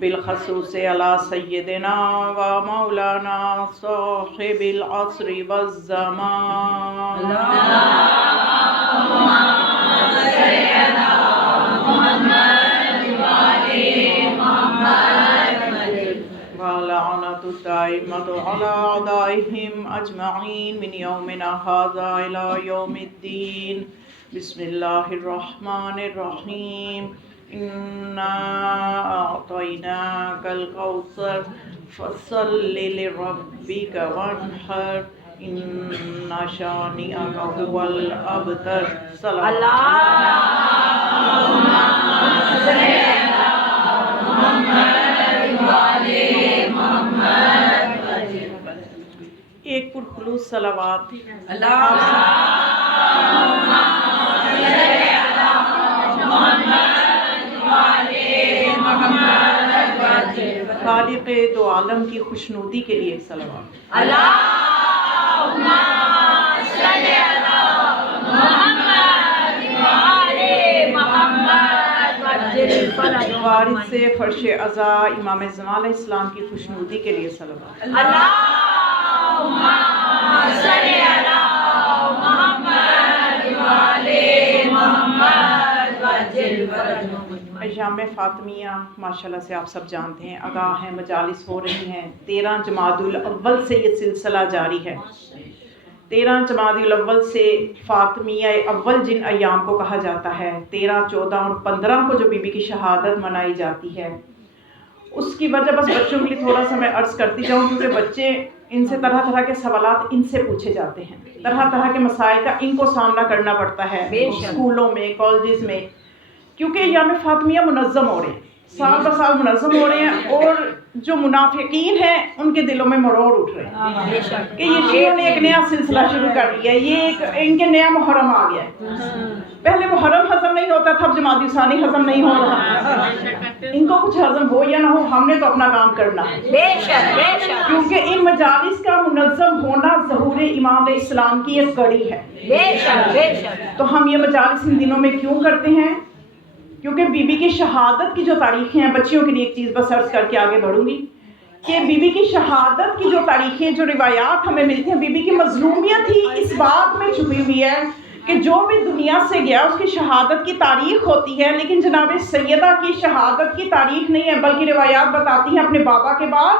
بالخصوص علی سیدنا و مولانا صاحب العصر والزمان ولعنة الدائمة على أعدائهم أجمعين من يومنا هذا إلى يوم الدين. بسم الله الرحمن الرحيم. إنا أعطيناك الكوثر فصل لربك وانحر إن شانئك هو الأبتر. صلى الله ایک پرخلوص صلوات خالق دو عالم کی خوشنودی کے لیے صلوات. وارث سے فرش عزا امام زمان علیہ السلام کی خوشنودی کے لیے صلوات. ایام فاطمیہ ماشاءاللہ سے آپ سب جانتے ہیں، آگاہ ہیں، مجالس ہو رہی ہیں. 13 جمادی الاول سے یہ سلسلہ جاری ہے. 13 جمادی الاول سے فاطمیہ اول جن ایام کو کہا جاتا ہے. 13، 14 اور 15 کو جو بی بی کی شہادت منائی جاتی ہے، اس کی وجہ بس بچوں کے لیے تھوڑا سا میں عرض کرتی جاؤں، کیونکہ بچے ان سے طرح طرح کے سوالات ان سے پوچھے جاتے ہیں، طرح طرح کے مسائل کا ان کو سامنا کرنا پڑتا ہے اسکولوں میں، کالجز میں، کیونکہ ایام فاطمیہ منظم ہو رہے ہیں، سال بہ سال منظم ہو رہے ہیں، اور جو منافقین ہیں ان کے دلوں میں مرور اٹھ رہے ہیں کہ یہ شیعوں نے ایک نیا سلسلہ شروع کر لیا ہے، یہ ان کے نیا محرم آ گیا ہے. پہلے محرم ہضم نہیں ہوتا تھا، اب جمادی ثانی ہضم نہیں ہو رہا. ان کو کچھ ہضم ہو یا نہ ہو، ہم نے تو اپنا کام کرنا ہے، کیونکہ ان مجالس کا منظم ہونا ظہور امام علیہ السلام کی ایک کڑی ہے. تو ہم یہ مجالس ان دنوں میں کیوں کرتے ہیں؟ کیونکہ بی بی کی شہادت کی جو تاریخیں ہیں، بچیوں کے لیے ایک چیز بس عرض کر کے آگے بڑھوں گی کہ بی بی کی شہادت کی جو تاریخیں، جو روایات ہمیں ملتی ہیں، بی بی کی مظلومیت ہی اس بات میں چھپی ہوئی ہے کہ جو بھی دنیا سے گیا اس کی شہادت کی تاریخ ہوتی ہے، لیکن جناب سیدہ کی شہادت کی تاریخ نہیں ہے، بلکہ روایات بتاتی ہیں اپنے بابا کے بعد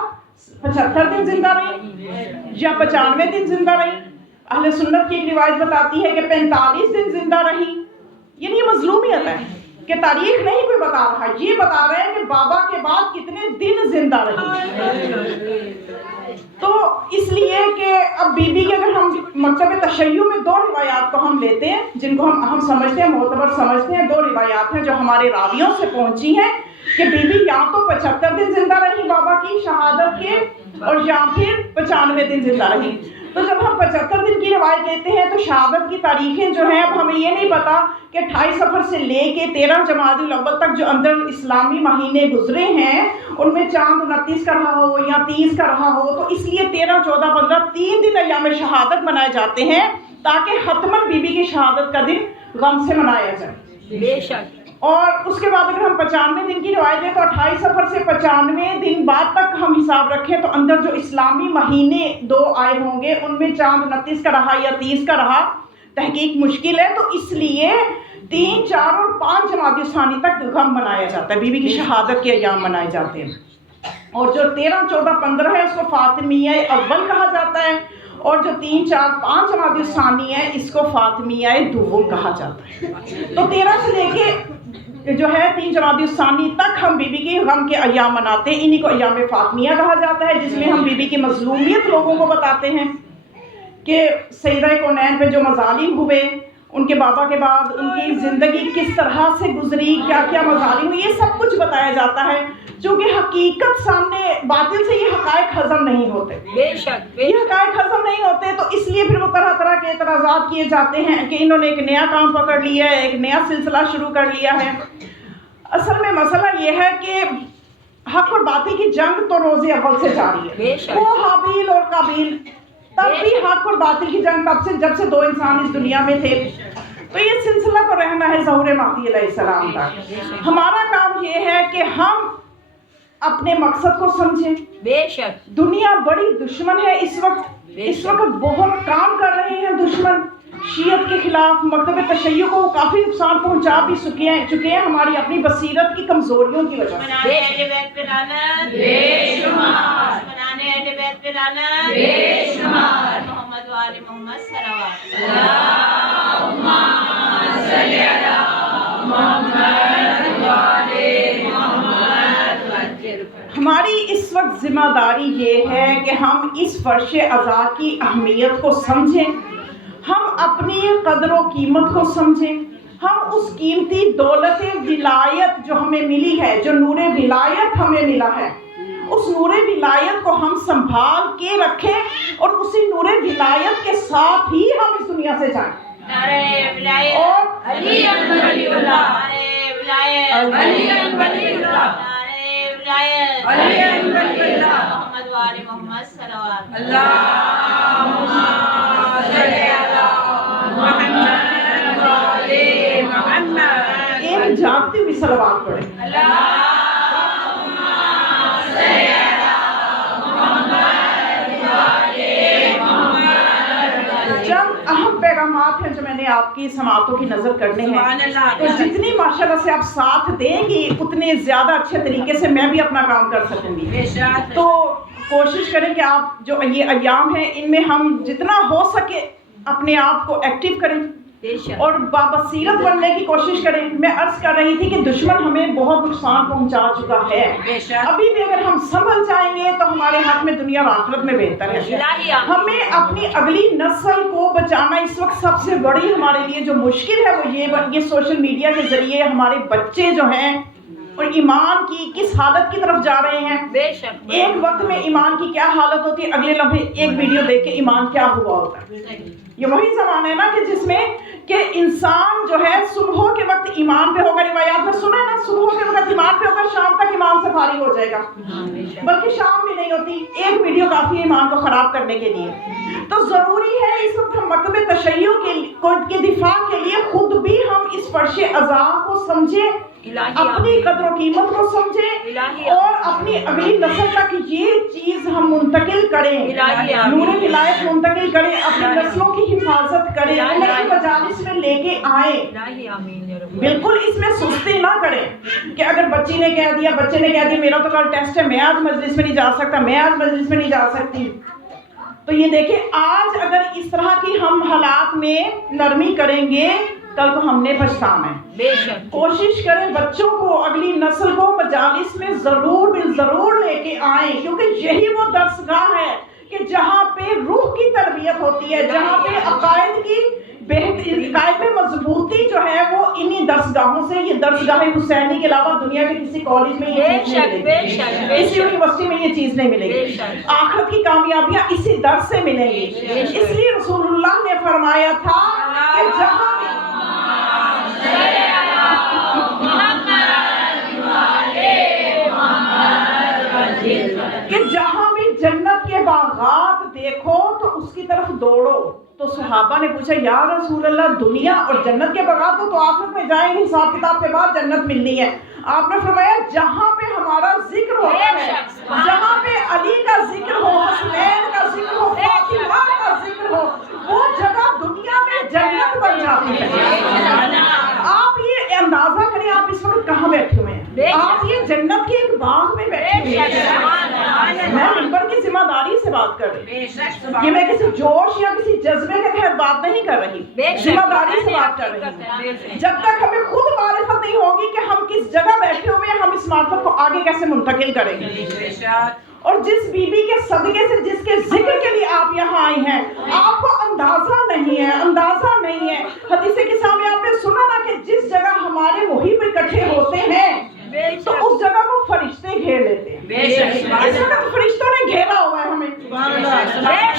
75 دن زندہ رہی یا 95 دن زندہ رہی. اہل سنت کی ایک روایت بتاتی ہے کہ 45 دن زندہ رہی. یعنی یہ مظلومیت ہے کہ تاریخ نہیں کوئی بتا رہا، یہ بتا رہے ہیں کہ بابا کے بعد کتنے دن زندہ رہی. تو اس لیے کہ اب بی بی کے اگر ہم مکتب تشیع میں 2 روایات کو ہم لیتے ہیں جن کو ہم سمجھتے ہیں، معتبر سمجھتے ہیں. 2 روایات ہیں جو ہمارے راویوں سے پہنچی ہیں کہ بی بی یا تو 75 دن زندہ رہی بابا کی شہادت کے، اور یا پھر 95 دن زندہ رہی. تو جب ہم 75 دن کی روایت لیتے ہیں تو شہادت کی تاریخیں جو ہیں، اب ہمیں یہ نہیں پتا کہ 28 صفر سے لے کے 13 جمادی الاول تک جو اندر اسلامی مہینے گزرے ہیں ان میں چاند 29 کا رہا ہو یا 30 کا رہا ہو، تو اس لیے 13، 14، 15 3 دن ایام شہادت منائے جاتے ہیں تاکہ حتماً بی بی کی شہادت کا دن غم سے منایا جائے. بے شک. اور اس کے بعد اگر ہم 95 دن کی روایت دیں تو 28 صفر سے 95 دن بعد تک ہم حساب رکھیں تو اندر جو اسلامی مہینے 2 آئے ہوں گے ان میں چاند 29 کا رہا یا 30 کا رہا، تحقیق مشکل ہے. تو اس لیے 3، 4 اور 5 جمادی ثانی تک غم منایا جاتا ہے، بی بی کی شہادت کے ایام منائے جاتے ہیں. اور جو 13، 14، 15 ہے اس کو فاطمیہ اول کہا جاتا ہے، اور جو 3، 4، 5 جمادی ثانی ہے اس کو فاطمیہ دوم کہا جاتا ہے. تو 13 سے لے کے جو ہے 3 جمادی ثانی تک ہم بی بی کی غم کے ایام مناتے ہیں. انہی کو ایام فاطمیہ کہا جاتا ہے، جس میں ہم بی بی کی مظلومیت لوگوں کو بتاتے ہیں کہ سیدہ کونین پہ جو مظالم ہوئے، ان کے بابا کے بعد ان کی زندگی کس طرح سے گزری، کیا کیا مظالم ہوئی، یہ سب کچھ بتایا جاتا ہے. چونکہ حقیقت سامنے، باطل سے یہ حقائق ہضم نہیں ہوتے، بے شک یہ حقائق ہضم نہیں ہوتے. تو اس لیے پھر وہ طرح طرح کے اعتراضات کیے جاتے ہیں کہ انہوں نے ایک نیا کام پکڑ لیا ہے، ایک نیا سلسلہ شروع کر لیا ہے. اصل میں مسئلہ یہ ہے کہ حق اور باطل کی جنگ تو روز اول سے جاری ہے. وہ حابیل اور قابیل، تب بھی حق اور باطل کی جنگ تب سے جب سے 2 انسان اس دنیا میں تھے. تو یہ سلسلہ تو رہنا ہے ظہور مہدی علیہ السلام کا. ہمارا کام یہ ہے کہ ہم اپنے مقصد کو سمجھیں. بے شک دنیا بڑی دشمن ہے اس وقت بہت کام کر رہے ہیں دشمن شیعت کے خلاف. مکتب تشیع کو کافی نقصان پہنچا بھی چکے ہیں ہماری اپنی بصیرت کی کمزوریوں کی وجہ سے. محمد وآل محمد صلوات. ہماری اس وقت ذمہ داری یہ ہے کہ ہم اس فرش عزا کی اہمیت کو سمجھیں, ہم اپنی قدر و قیمت کو سمجھیں, ہم اس قیمتی دولت ولایت جو ہمیں ملی ہے, جو نور ولایت ہمیں ملا ہے, اس نور ولایت کو ہم سنبھال کے رکھیں اور اسی نور ولایت کے ساتھ ہی ہم اس دنیا سے جائیں. اور محمد وآل محمد صلوات. ایک جاگتی ہوئی صلوات پڑھیں. چند اہم پیغامات ہیں جو میں نے آپ کی سماعتوں کی نظر کرنے ہیں, تو جتنی ماشاءاللہ سے آپ ساتھ دیں گی اتنے زیادہ اچھے طریقے سے میں بھی اپنا کام کر سکوں گی. تو کوشش کریں کہ آپ جو یہ ایام ہیں ان میں ہم جتنا ہو سکے اپنے آپ کو ایکٹیو کریں اور بابصیرت بننے کی کوشش کریں. میں عرض کر رہی تھی کہ دشمن ہمیں بہت نقصان پہنچا چکا ہے, ابھی بھی اگر ہم سنبھل جائیں گے تو ہمارے ہاتھ میں دنیا و آخرت میں بہتر ہے. ہمیں اپنی اگلی نسل کو بچانا اس وقت سب سے بڑی ہمارے لیے جو مشکل ہے وہ یہ سوشل میڈیا کے ذریعے ہمارے بچے جو ہیں اور ایمان کی کس حالت کی طرف جا رہے ہیں. ایک وقت میں ایمان کی کیا حالت ہوتی ہے, اگلے لمحے ایک ویڈیو دیکھ کے ایمان کیا ہوا ہوتا ہے. یہ وہی زمانہ ہے نا کہ جس میں کہ انسان جو ہے صبح کے وقت ایمان پہ ہوگا, روایات میں سنا ہے نا, صبح کے وقت ایمان پہ ہوگا, شام تک ایمان سے فارغ ہو جائے گا, بلکہ شام بھی نہیں ہوتی, ایک ویڈیو کافی ہے ایمان کو خراب کرنے کے لیے. تو ضروری ہے اس وقت ہم مکتب تشیع کے دفاع کے لیے خود بھی ہم اس فرش عزا کو سمجھیں, اپنی قدر و قیمت کو سمجھیں اور اپنی اگلی نسل تک یہ چیز ہم منتقل کریں, نور ولایت منتقل کریں, اپنی نسلوں کی حفاظت کریں, انہیں کی مجالس میں لے کے آئیں. بالکل اس میں سستی نہ کریں کہ اگر بچے نے کہہ دیا میرا تو کل ٹیسٹ ہے, میں آج مجلس میں نہیں جا سکتا, میں آج مجلس میں نہیں جا سکتی. تو یہ دیکھیں آج اگر اس طرح کی ہم حالات میں نرمی کریں گے کل کو ہم نے پچھتانا ہے. کوشش کریں بچوں کو, اگلی نسل کو مجالس میں ضرور لے کے آئیں, کیونکہ یہی وہ درسگاہ ہے کہ جہاں پہ روح کی تربیت ہوتی ہے, جہاں پہ عقائد کی عقائد میں مضبوطی جو ہے وہ انہی درسگاہوں سے. یہ درسگاہ حسینی کے علاوہ دنیا کے کسی کالج میں یہ چیز نہیں ملے گی, کسی یونیورسٹی میں یہ چیز نہیں ملے گی. آخرت کی کامیابیاں اسی درس سے ملیں گی. اس لیے رسول اللہ نے فرمایا تھا کہ جہاں بھی جنت کے باغات دیکھو تو اس کی طرف دوڑو. تو صحابہ نے پوچھا یا رسول اللہ دنیا اور جنت کے باغات تو آخرت میں جائیں گے, حساب کتاب کے بعد جنت ملنی ہے. آپ نے فرمایا جہاں پہ ہمارا ذکر ہوتا ہے, جہاں پہ علی کا ذکر ہو, حسنین کا ذکر ہو, فاطمہ کا ذکر ہو, وہ جگہ دنیا میں جنت بن جاتی ہے. آپ یہ اندازہ کریں آپ اس وقت کہاں بیٹھے ہوئے ہیں, آپ یہ جنت کے ایک باغ میں بیٹھے ہوئے ہیں. میں منبر کی ذمہ داری سے بات کر رہی ہوں, یہ میں کسی جوش یا کسی جذبے کے تحت بات نہیں کر رہی, ذمہ داری سے بات کر رہی ہوں. جب تک ہمیں خود معرفت نہیں ہوگی کہ ہم کس جگہ بیٹھے ہوئے ہیں, ہم اس معرفت کو آگے کیسے منتقل کریں گے. اور جس بی بی کے صدقے سے, جس کے ذکر کے لیے آپ یہاں آئی ہیں, آپ کو اندازہ نہیں ہے. حدیث کسا میں آپ نے سنا نا کہ جس جگہ ہمارے محب اکٹھے ہوتے ہیں تو اس جگہ کو فرشتے گھیر لیتے ہیں. اس وقت فرشتوں نے گھیرا ہوا ہے ہمیں,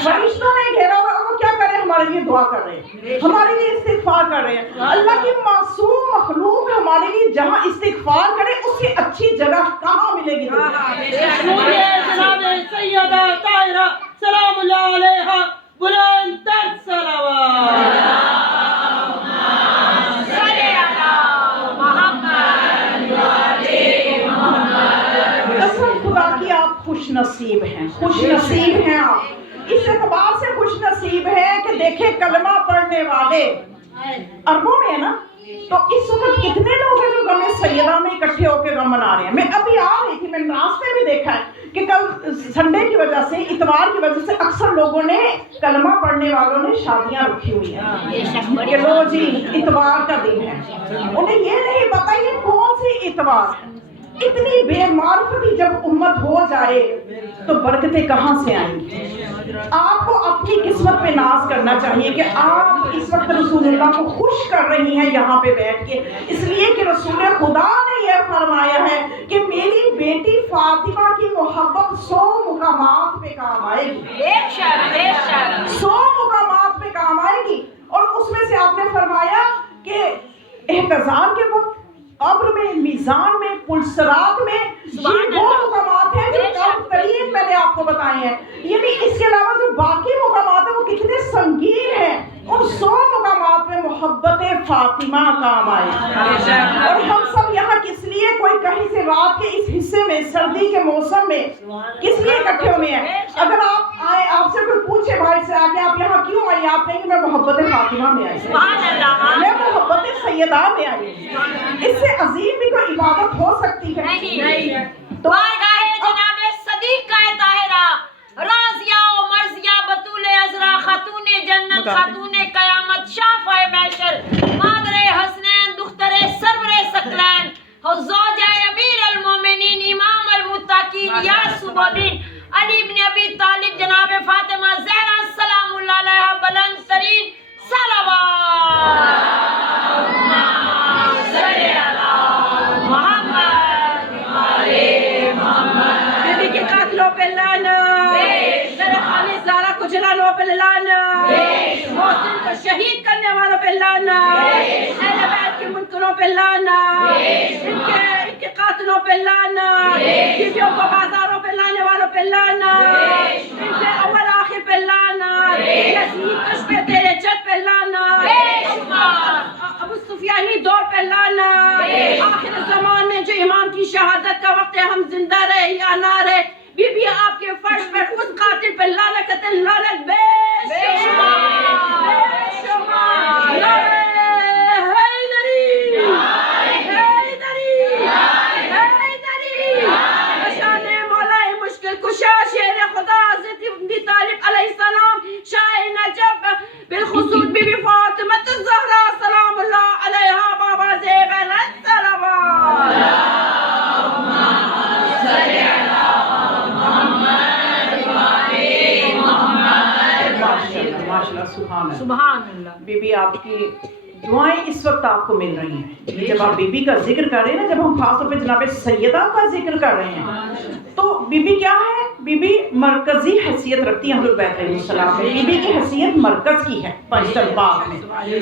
فرشتوں نے گھیرا ہوا ہے. وہ کیا کر رہے ہیں, ہمارے لیے دعا کر رہے ہیں, ہمارے لیے استغفار کر رہے ہیں. اللہ کی معصوم مخلوق ہمارے لیے جہاں استغفار کرے اس سے اچھی جگہ کہاں ملے گی. سیدہ طاہرہ سلام اللہ علیہا بلند تر صلوات. قسم خوش نصیب ہیں، خوش نصیب ہیں آپ، اس اعتبار سے خوش نصیب ہیں کہ دیکھیں کلمہ پڑھنے والے اربوں میں ہے نا، تو اس وقت کتنے لوگ ہیں جو غم سیدہ میں اکٹھے ہو کے غم منا رہے ہیں. میں ابھی آ رہی تھی، میں نے راستے میں دیکھا ہے کہ کل سنڈے کی وجہ سے، اتوار کی وجہ سے اکثر لوگوں نے، کلمہ پڑھنے والوں نے شادیاں رکھی ہوئی ہیں کہ لو جی اتوار کا دن ہے. انہیں یہ نہیں پتا یہ کون سی اتوار ہے. اتنی بے معرفتی جب امت ہو جائے تو برکتیں کہاں سے آئیں گی؟ آپ کو اپنی قسمت پہ ناز کرنا چاہیے کہ آپ اس وقت رسول اللہ کو خوش کر رہی ہیں یہاں پہ بیٹھ کے، اس لیے کہ رسول خدا نے یہ فرمایا ہے کہ میری بیٹی فاطمہ کی محبت 100 مقامات پہ کام آئے گی، بے شک بے شک 100 مقامات پہ کام آئے گی. اور اس میں سے آپ نے فرمایا کہ احتضار کے وقت، قبر میں، میزان میں، پلسرات میں، یہ وہ مقامات ہیں جو کم ترین میں نے آپ کو بتائے ہیں. یعنی اس کے علاوہ جو باقی مقامات ہیں وہ کتنے سنگین ہیں. ان 100 مقامات میں محبت فاطمہ کام آئے. اور ہم سب یہاں کس لیے، کوئی کہیں سے رات کے اس حصے میں، سردی کے موسم میں کس لیے اکٹھے ہوئے ہیں؟ اگر آپ آئے، آپ سے کوئی پوچھے بھائی سے آ کے آپ یہاں کیوں آئی، آپ کہیں گے میں محبت فاطمہ میں آئی، میں محبت سیدہ میں آئی. اس سے عظیم بھی کوئی عبادت ہو سکتی ہے؟ نہیں. بارگاہ جناب صدیق کا طاہرہ، راضیہ و مرضیہ بطول عذرا، خاتون جنت، خاتون قیامت، شافع محشر، مادر حسنین، دختر سرور ثقلین، زوجہ امیر المومنین، امام المتقین، یاسب الدین علی بن ابی طالب، جناب فاطمہ زہرا سلام اللہ علیہا، بلند ترین صلوات. بیبی کے قاتلوں پہ لعنت، در خالی زارا کو جلانوں پہ لعنت، محسن کو شہید کرنے والوں پہ لعنت، اہل بیت کے منکروں پہ لعنت، ان کے قاتلوں پہ لعنت، بیویوں کو بازاروں پہ لانے والوں پہ لعنت، ان کے اول آخر پہ لعنت، یزید کش پہ تیرے جد پہ لعنت، ابو سفیانی دور پہ لعنت. آخر زمان میں جو امام کی شہادت کا وقت ہے، ہم زندہ رہے یا نہ رہے، بی بی آپ کے فرش پر اس قاتل پہ لعنت لعنت بے شمار بے شمار. حیدری حیدری حیدری، بشان مولا مشکل کشا شیر خدا حضرت ابن طالب علیہ السلام، شاہ نجف، بالخصوص بی بی فاطمہ الزہرا سلام اللہ علیہا، بابا زیب الصلوات. ماشاءاللہ سبحان اللہ. سبحان اللہ. بی بی آپ کی دعائیں اس وقت آپ کو مل رہی ہیں. جب آپ بی بی کا ذکر کر رہے ہیں نا، جب ہم خاص طور پہ جناب سیدہ کا ذکر کر رہے ہیں، تو بی بی کیا ہے؟ بی بی مرکزی حیثیت رکھتی ہے اہل بیت علیہ السلام میں. بی بی کی حیثیت مرکز کی ہے پنجتن پاک میں.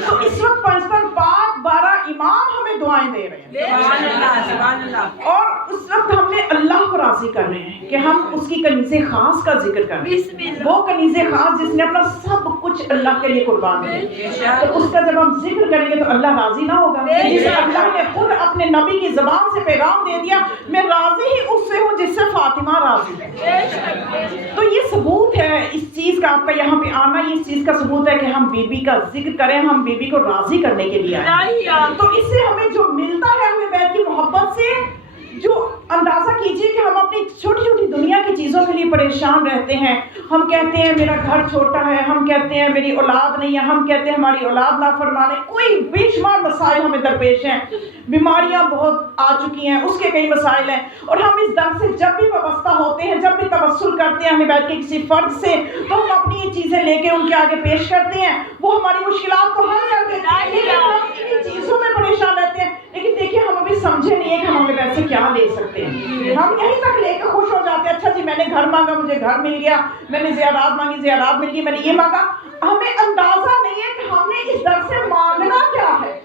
تو اس وقت پنجتن پاک 12 امام ہمیں دعائیں دے رہے ہیں. سبحان اللہ سبحان اللہ. اور اس وقت ہم نے اللہ کو راضی کر رہے ہیں کہ ہم اس کی کنیز خاص کا ذکر کر رہے ہیں. وہ کنیز خاص جس نے اپنا سب کچھ اللہ کے لیے قربان کیا، تو اس کا جب ہم ذکر کریں گے تو اللہ راضی نہ ہوگا. جسے اللہ نے خود اپنے نبی کی زبان سے پیغام دے دیا، میں راضی ہی اس سے ہوں جس سے فاطمہ راضی ہے. تو یہ ثبوت ہے اس چیز کا، آپ کا یہاں پہ آنا یہ اس چیز کا ثبوت ہے کہ ہم بی بی کا ذکر کریں، ہم بی بی کو راضی کرنے کے لیے آئے. تو اس سے ہمیں جو ملتا ہے اہل بیت کی محبت سے، جو اندازہ کیجئے کہ ہم اپنی چھوٹی چھوٹی دنیا کی چیزوں کے لیے پریشان رہتے ہیں. ہم کہتے ہیں میرا گھر چھوٹا ہے، ہم کہتے ہیں میری اولاد نہیں ہے، ہم کہتے ہیں ہماری اولاد نافرمان ہے، کوئی بے شمار مسائل ہمیں درپیش ہیں، بیماریاں بہت آ چکی ہیں، اس کے کئی مسائل ہیں. اور ہم اس در سے جب بھی وابستہ ہوتے ہیں، جب بھی توسل کرتے ہیں اہل بیت کے کسی فرد سے، تو ہم اپنی یہ چیزیں لے کے ان کے آگے پیش کرتے ہیں، وہ ہماری مشکلات کو حل کر دیتے ہیں. لیکن ہم انہیں چیزوں میں پریشان رہتے ہیں. لیکن دیکھیے ہم ابھی سمجھے نہیں ہے کہ ہم اہل بیت سے کیا لے سکتے ہیں. ہم یہیں تک لے کے خوش ہو جاتے ہیں، اچھا جی میں نے گھر مانگا مجھے گھر مل گیا، میں نے زیارات مانگی زیارات مل گئی، میں نے یہ مانگا. ہمیں اندازہ نہیں ہے کہ ہم نے اس در سے مانگنا کیا ہے،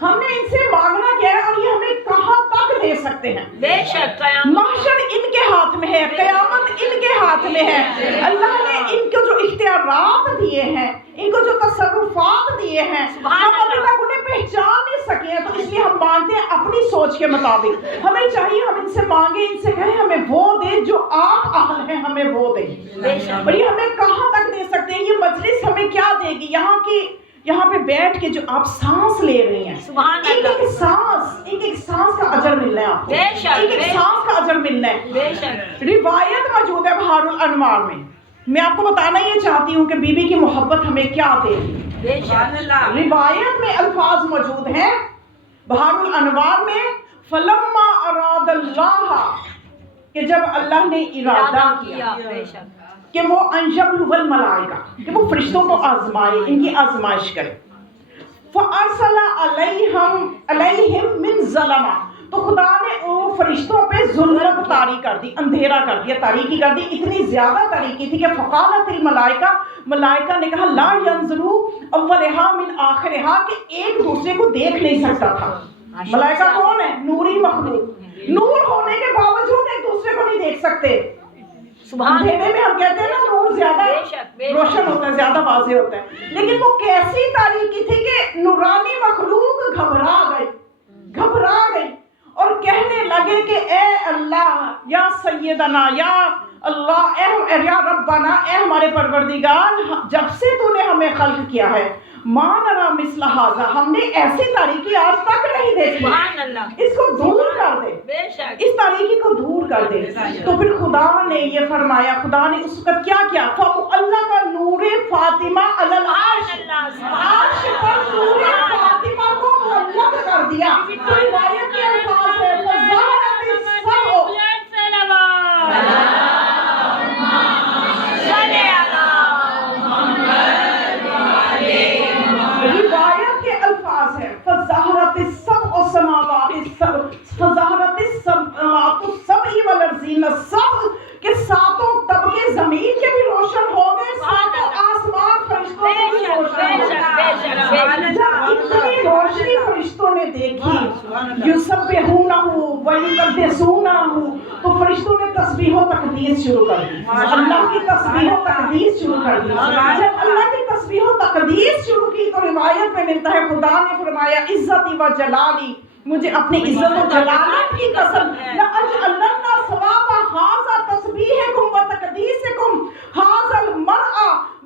ہم نے ان سے مانگنا کیا ہے، اور یہ ہمیں کہاں تک دے سکتے ہیں. بے شک محشر ان کے ہاتھ میں ہے، قیامت ان کے ہاتھ میں ہے. اللہ نے ان کو جو اختیارات دیے ہیں، ان کو جو تصرفات دیے ہیں، ہم ابھی تک انہیں پہچان نہیں سکے ہیں. تو اس لیے ہم مانتے ہیں اپنی سوچ کے مطابق. ہمیں چاہیے ہم ان سے مانگیں، ان سے کہیں ہمیں وہ دے جو جو آپ اہل ہیں ہمیں وہ دیں. اور یہ ہمیں کہاں تک دے سکتے ہیں؟ یہ مجلس ہمیں کیا دے گی؟ یہاں پہ بیٹھ کے جو آپ سانس لے رہی ہیں, ایک ایک سانس کا اجر ملنا ہے آپ کو, ایک ایک سانس کا اجر ملنا ہے. روایت موجود ہے بہار الانوار میں آپ کو بتانا یہ چاہتی ہوں کہ بی بی کی محبت ہمیں کیا دے گی. روایت میں الفاظ موجود ہیں بہار الانوار میں, فلما اراد اللہ, کہ جب اللہ نے ارادہ کیا کہ وہ انجب الملائکہ, کہ وہ فرشتوں کو آزمائے, ان کی آزمائش کرے. فارسل علیہم من ظلمہ, تو خدا نے وہ فرشتوں پہ ظلمت طاری کر دی, اندھیرا کر دیا, تاریکی کر دی. اتنی زیادہ تاریکی تھی کہ فقالت الملائکہ, ملائکہ نے کہا لا ینظروا اولہا من آخرہا, کہ ایک دوسرے کو دیکھ نہیں سکتا تھا. ملائکہ کون ہے؟ نوری مخلوق, نور ہونے کے باوجود ایک دوسرے کو نہیں دیکھ سکتے. اندھیرے میں ہم کہتے ہیں نا نور زیادہ روشن ہوتا ہے, زیادہ واضح ہوتا ہے, لیکن وہ کیسی تاریکی تھی کہ نورانی مخلوق گھبرا گئی اور کہنے لگے کہ اے اللہ, یا سیدنا, یا اللہ, یا ربنا, اے ہمارے پروردگار, جب سے تو نے ہمیں خلق کیا ہے, ما نرا مثل ھذا, ہم نے ایسی تاریکی آج تک نہیں دیکھی. اس کو دور کر دے, اس تاریکی کو دور کر دے. تو پھر خدا نے یہ فرمایا, خدا نے اس وقت کیا کیا؟ اللہ کا نور فاطمہ علی العرش, عرش پر نور فاطمہ کو معلق کر دیا. تو روایت کے الفاظ ہے فظہرت السمع, روایت کے الفاظ ہے فظہرت السبع السماوات, فظہرت السماوات السبع والارضین السبع, کہ ساتوں طبقے زمین کے بھی روشن ہو گئے, ساتوں آسمان فرشتوں کے بھی روشن ہو گئے. جب اتنی روشنی فرشتوں نے دیکھی, یسبحونہ ویقدسونہ, تو فرشتوں نے تسبیح و تقدیس شروع کر دی, اللہ کی تسبیح و تقدیس شروع کر دی. جب اللہ کی تسبیح و تقدیس شروع کی تو روایت میں ملتا ہے خدا نے فرمایا عزتی و جلالی, مجھے اپنی عزت و جلالت کی قسم, لأجعلن ثواب ھذا تسبیحکم و تقدیسکم ھذا المرء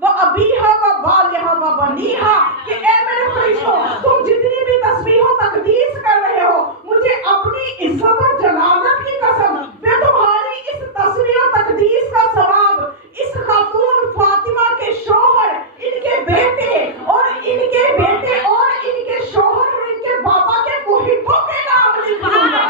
و ابیھا و بالھا و بنیھا, کہ اے میرے فرشتوں, تم جتنی بھی تسبیح و تقدیس کر رہے ہو, مجھے اپنی عزت و جلالت کی قسم, میں تمہاری اس تسبیح و تقدیس کا ثواب اس خاتون فاطمہ کے شوہر, ان کے بیٹے اور ان کے بیٹے اور ان کے شوہر اور ان کے بابا کے محبوں کے نام لکھوں گا.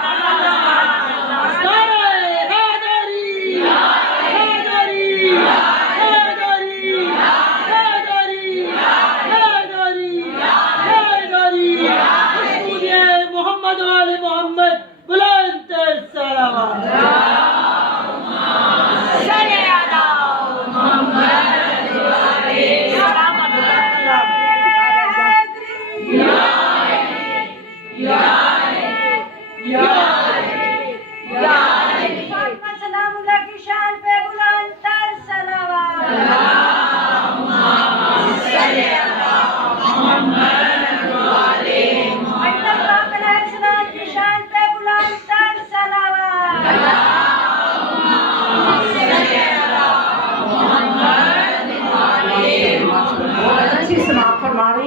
محمد وآل محمد بلند السلام.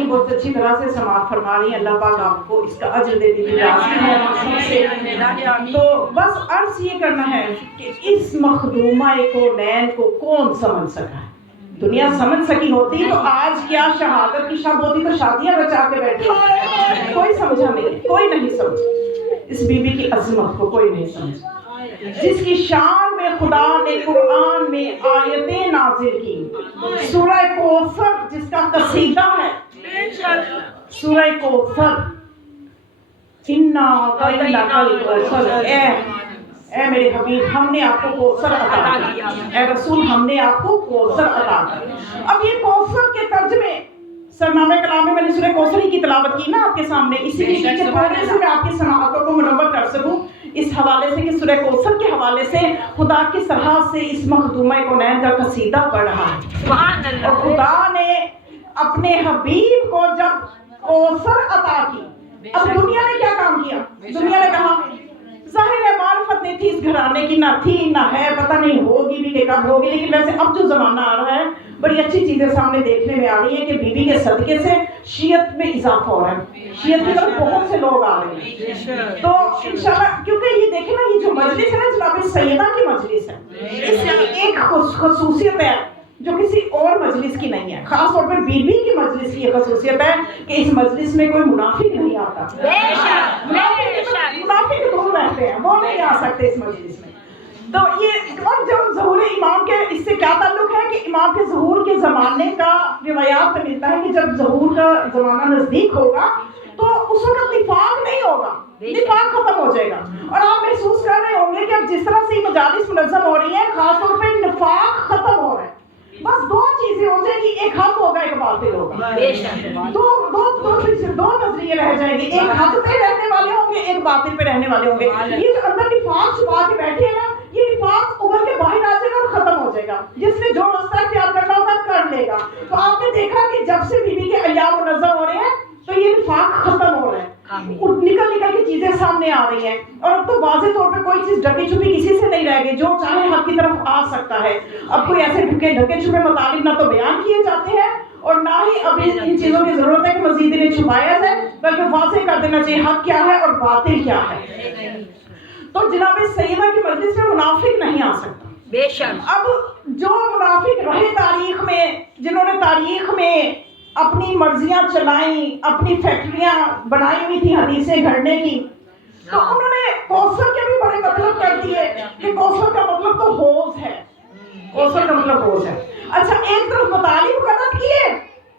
بہت اچھی طرح سے سماعت فرما رہی ہیں. اللہ پاک آپ کو اس کا اجر دے دی. تو بس عرض یہ کرنا ہے کہ اس مخدومہ کونین کو کون سمجھ سکا ہے؟ دنیا سمجھ سکی ہوتی تو آج کیا شہادت کی شب ہوتی تو شادیاں بچا کے بیٹھے. کوئی سمجھا نہیں, کوئی نہیں سمجھا اس بی بی کی عظمت کو, کوئی نہیں سمجھا جس کی شان میں خدا نے قرآن میں آیتیں نازل کی. سورہ کوثر جس کا قصیدہ ہے, سورہ کوثر, اِنَّا أَعْطَيْنَاكَ الْكَوْثَرَ, اے میرے حبیب ہم نے آپ کو کوثر عطا کیا, اے رسول ہم نے آپ کو کوثر عطا کیا. اب یہ کوثر کے ترجمے سرنامہ کلام میں نے سورہ کوثر ہی کی تلاوت کی نا آپ کے سامنے, اسی لیے کہ تھوڑے سے میں آپ کی سماعتوں کو منور کر سکوں اس حوالے سے کہ سورہ کوثر کے حوالے سے خدا کی سرحد سے اس مخدومہ کونین کا قصیدہ پڑھ رہا ہے. اور خدا نے اپنے حبیب کو جب کوثر عطا کی, اب دنیا نے کیا کام کیا؟ دنیا نے کہا ظاہر ہے معرفت نہیں تھی اس گھرانے کی، نہ تھی نہ ہے، پتہ نہیں ہوگی بھی کہ کب ہوگی، لیکن ویسے اب جو زمانہ آ رہا ہے بڑی اچھی چیزیں سامنے دیکھنے میں آ رہی ہیں کہ بی بی کے صدقے سے شیعت میں اضافہ ہو رہا ہے، شیعت کی طرف بہت سے لوگ آ رہے ہیں۔ تو انشاءاللہ کیونکہ یہ دیکھیں نا، یہ جو مجلس ہے نا جناب سیدہ کی مجلس ہے، اس کی ایک خصوصیت ہے جو کسی اور مجلس کی نہیں ہے، خاص طور پر بی بی کی مجلس کی یہ خصوصیت ہے کہ اس مجلس میں کوئی منافق نہیں آتا، منافق دور رہتے ہیں، وہ نہیں آ سکتے اس مجلس میں۔ تو یہ اور جب ظہور امام کے اس سے کیا تعلق ہے کہ امام کے ظہور کے زمانے کا روایات میں ملتا ہے کہ جب ظہور کا زمانہ نزدیک ہوگا تو اس وقت نفاق نہیں ہوگا، نفاق ختم ہو جائے گا، اور آپ محسوس کر رہے ہوں گے کہ اب جس طرح سے مجالس منظم ہو رہی ہیں خاص طور پہ نفاق ختم ہو رہا ہے، بس دو چیزیں ہو جائیں گی، ایک حق ہوگا ایک باطل ہوگا، دو نظریے رہ جائیں گے، ایک حق پہ رہنے والے ہوں گے ایک باطل پہ رہنے والے ہوں گے۔ یہ جو اندر نفاق چھپا کے بیٹھے ہیں نا، یہ نفاق ابھر کے باہر آ جائے گا اور ختم ہو جائے گا، جس نے جو رستہ اختیار کرنا ہوگا کر لے گا۔ تو آپ نے دیکھا کہ جب سے بی بی کے ایام منظم ہو رہے ہیں تو یہ نفاق ختم ہو رہا ہے، نکل نکل کے چیزیں سامنے آ رہی ہیں، اور اب تو واضح طور پہ کوئی چیز ڈھکی چھپی کسی سے نہیں رہ گئی، جو چاہے حق کی طرف آ سکتا ہے۔ اب کوئی ایسے ڈھکے چھپے مطالب نہ تو بیان کیے جاتے ہیں اور نہ ہی اب ان چیزوں کی ضرورت ہے کہ مزید انہیں چھپایا جائے، بلکہ واضح کر دینا چاہیے حق کیا ہے اور باطل کیا ہے۔ تو جناب سیدہ کی مجلس میں منافق نہیں آ سکتا، بے شک۔ اب جو منافق رہے تاریخ میں، جنہوں نے تاریخ میں اپنی مرضیاں چلائیں، اپنی فیکٹریاں بنائی ہوئی تھی حدیثیں گھڑنے کی، تو انہوں نے کوثر کے بھی بڑے مطلب کر دیے کہ کوثر کا مطلب تو حوض ہے، کوثر کا مطلب حوض ہے۔ اچھا، ایک طرف مطالب غلط کیے،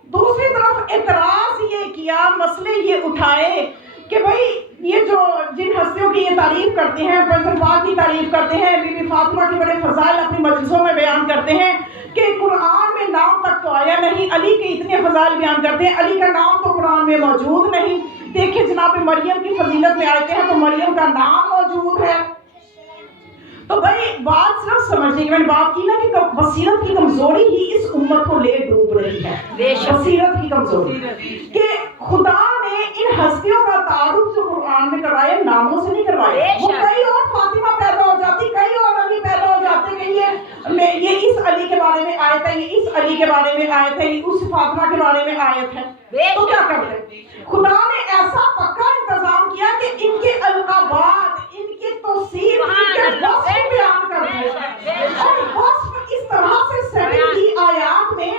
دوسری طرف اعتراض یہ کیا، مسئلے یہ اٹھائے کہ بھئی یہ جو جن ہستیوں کی یہ تعریف کرتے ہیں، پیغمبر پاک کی تعریف کرتے ہیں، بی بی فاطمہ کے بڑے فضائل اپنی مجلسوں میں بیان کرتے ہیں کہ قرآن میں نام تک تو آیا نہیں، علی کے اتنے فضائل بیان کرتے ہیں، علی کا نام تو قرآن میں موجود نہیں، دیکھیں جناب مریم کی فضیلت میں آتے ہیں تو مریم کا نام موجود ہے۔ تو بھائی بات صرف سمجھنے کی، میں نے بات کی نا کہ بصیرت کی کمزوری ہی اس امت کو لے ڈوب رہی ہے، بصیرت کی کمزوری، کہ خدا نے ان ہستیوں کا تعارف جو قرآن میں کروایا ناموں سے نہیں کروایا، وہ کئی اور فاطمہ پیدا ہو جاتی، کئی اور علی پیدا ہو جاتے کہ یہ اس علی کے بارے میں آیت ہے، یہ اس علی کے بارے میں آیت ہے، یہ اس فاطمہ کے بارے میں آیت ہے، تو کیا کرتے؟ خدا نے ایسا پکا انتظام کیا کہ ان کے القابات، ان کی توصیف، ان کے وصف بیان کر دیا، اور وصف اس طرح سے سیٹنگ کی آیات میں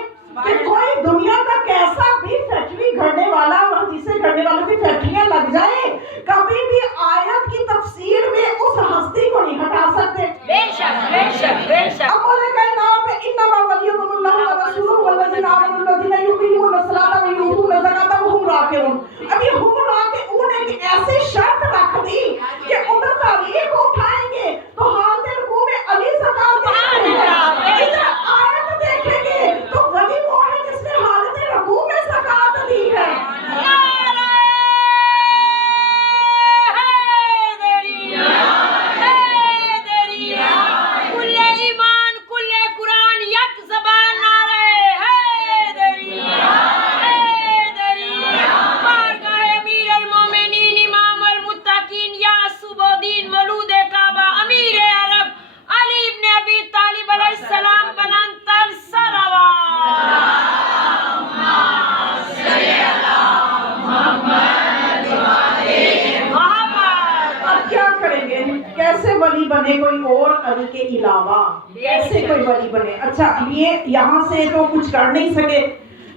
کہ کوئی دنیا کا کیسا بھی فیکٹری گھڑنے والا، حدیثیں گھڑنے والوں کی فیکٹریاں لگ جائیں، کبھی بھی آیت کی تفسیر میں اس ہستی کو نہیں ہٹا سکتے۔ بے شک بے شک بے شک۔ اب بولے کائنات میں انما ولیکم اللہ ورسولہ والذین آمنوا الذین یقیمون الصلاۃ ویؤتون الزکاۃ وہم راکعون۔ اب یہ ہم راکعون ایک ایسی شرط رکھ دی کہ ادھر تاریخ اٹھائیں گے تو حالت رکوع میں علی زکات دیں گے، ادھر آیت دیکھیں گے تو ولی وہ ہے جس نے حالت رکوع میں زکات دی ہے۔ بنے کوئی اور علی کے علاوہ، ایسے کوئی ولی بنے۔ اچھا اب یہ یہاں سے تو کچھ کر نہیں سکے،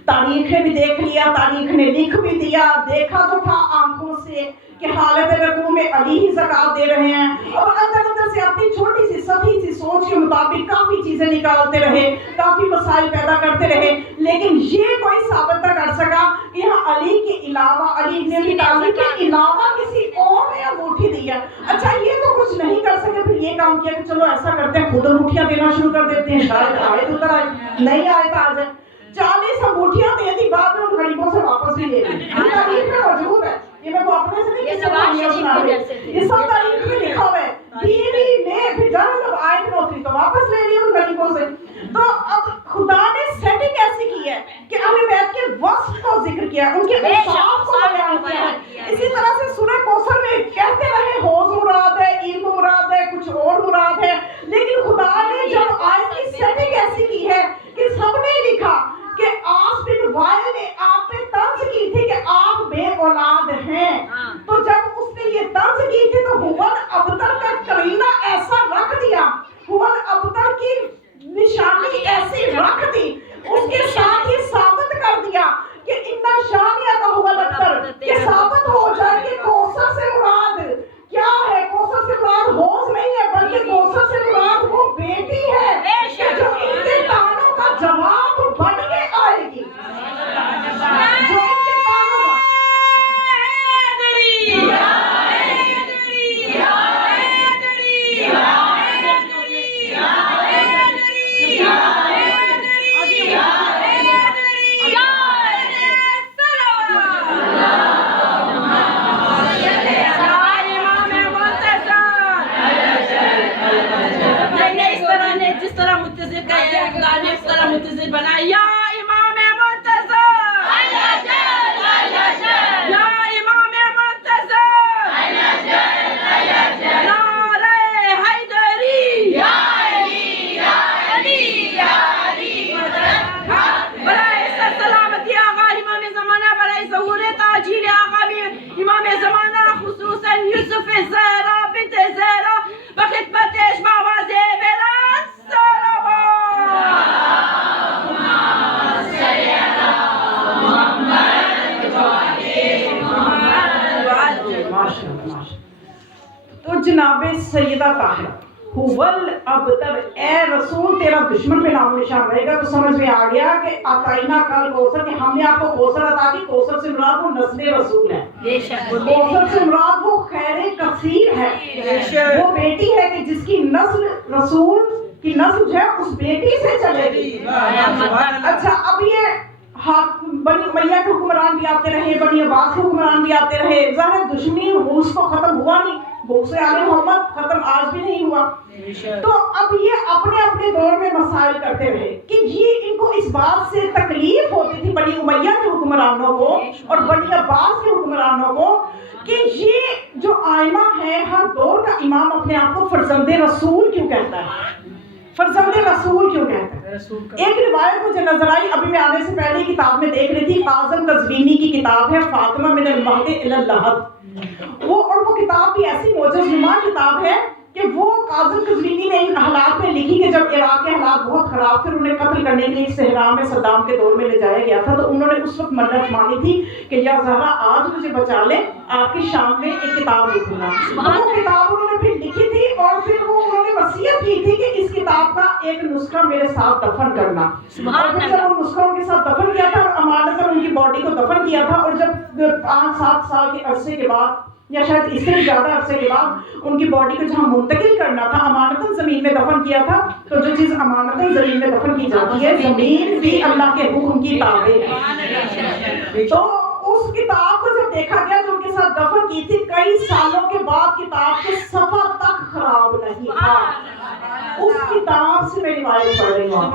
تاریخ نے بھی دیکھ لیا، تاریخ نے لکھ بھی دیا، دیکھا تو تھا آنکھوں سے کہ حالت رکوع میں علی ہی زکات دے رہے ہیں، اور اندر اندر سے اپنی چھوٹی سی سطحی سی سوچ کے مطابق کافی چیزیں نکالتے رہے، کافی مسائل پیدا کرتے رہے، لیکن یہ کوئی ثابت نہ کر سکا کہ یہاں علی کے علاوہ، علی ابن ابی طالب کے علاوہ کسی اور نے انگوٹھی دی ہے۔ اچھا یہ تو کچھ نہیں کر سکے، پھر یہ کام کیا کہ چلو ایسا کرتے ہیں خود انگوٹھیاں دینا شروع کر دیتے ہیں، شاید آیت اتر آئے، نہیں آیت آ جائے۔ 40 انگوٹھیاں دے دی، بعد میں ان غریبوں سے واپس بھی لے لی، تاریخ میں موجود ہے، یہ میں کو اپنے سے نہیں، یہ سب تاریخ میں لکھا ہوا ہے، بیوی نے پھر جب آیت میں اتری تو واپس لے لی ان غریبوں سے۔ تو اب خدا نے سیٹنگ ایسی کی ہے کہ اہل بیت کے وصف کو ذکر کیا، ان کے اوصاف کو بیان کیا ہے۔ اسی طرح سے سورہ کوثر میں کہتے رہے حوض مراد ہے، بنا یا امام منتظر یا امام منتظر نعرہ حیدری برائے سلامتی آقا امام زمانہ، برائے ظہور تاجیل آقا امام زمانہ، خصوصاً یوسف زہرا بنت زہرا بخدمت آواز بلند تو جناب سیدہ طاہرہ حول ابتر، اے رسول تیرا دشمن پہ نام نشان رہے گا، تو سمجھ میں آ گیا کہ آتائنا کل کوثر، کہ ہم نے آپ کو کوثر عطا کی۔ کوثر سے مراد وہ نسل رسول ہے، کوثر سے مراد وہ خیر کثیر ہے، وہ بیٹی ہے کہ جس کی نسل رسول کی نسل جو ہے اس بیٹی سے چلے گی۔ اچھا اب یہ بنی امیہ کے حکمران بھی آتے رہے، بنی عباس کے حکمران بھی آتے رہے، ظاہر دشمنی روس کو ختم ہوا نہیں، بغض آل محمد ختم آج بھی نہیں ہوا۔ تو اب یہ اپنے اپنے دور میں مسائل کرتے رہے کہ یہ ان کو اس بات سے تکلیف ہوتی تھی بنی امیہ کے حکمرانوں کو اور بنی عباس کے حکمرانوں کو کہ یہ جو آئمہ ہے ہر دور کا امام اپنے آپ کو فرزند رسول کیوں کہتا ہے، فرزند رسول کیوں کہتا ہے۔ ایک روایت مجھے نظر آئی، ابھی میں آنے سے پہلے کتاب میں دیکھ رہی تھی، قاسم قزوینی کی کتاب ہے فاطمہ من المہد الی اللحد، وہ کتاب بھی ایسی معجز نما کتاب ہے کہ وہ قاسم قزوینی نے ان حالات میں لکھی کہ جب عراق کے حالات بہت خراب تھے، انہیں قتل کرنے کے لیے صحرا میں صدام کے دور میں لے جایا گیا تھا، تو انہوں نے اس وقت منت مانی تھی کہ یا زہرا آج مجھے بچا لے، آپ کی شان میں ایک کتاب لکھوں گا۔ وہ کتاب انہوں نے پھر لکھی تھی اور پھر وہ انہوں نے وصیت کی تھی کہ اس کتاب کا ایک نسخہ میرے ساتھ دفن کرنا، اور پھر جب وہ نسخہ ان کے ساتھ دفن کیا تھا اور امانتاً ان کی باڈی کو دفن کیا تھا، اور جب 5-7 سال کے عرصے کے بعد یا شاید اس سے بھی زیادہ عرصے کے بعد ان کی باڈی کو جہاں منتقل کرنا تھا، امانتاً زمین میں دفن کیا تھا، تو جو چیز امانتاً زمین میں دفن کی جاتی ہے زمین بھی اللہ کے حکم کی تابع ہے۔ تو اس کتاب کو جب دیکھا گیا جو ان کے ساتھ دفن کی تھی، کئی سالوں کے بعد کتاب کے صفحہ تک خراب نہیں تھا۔ اس کتاب سے میں روایت پڑھ رہی ہوں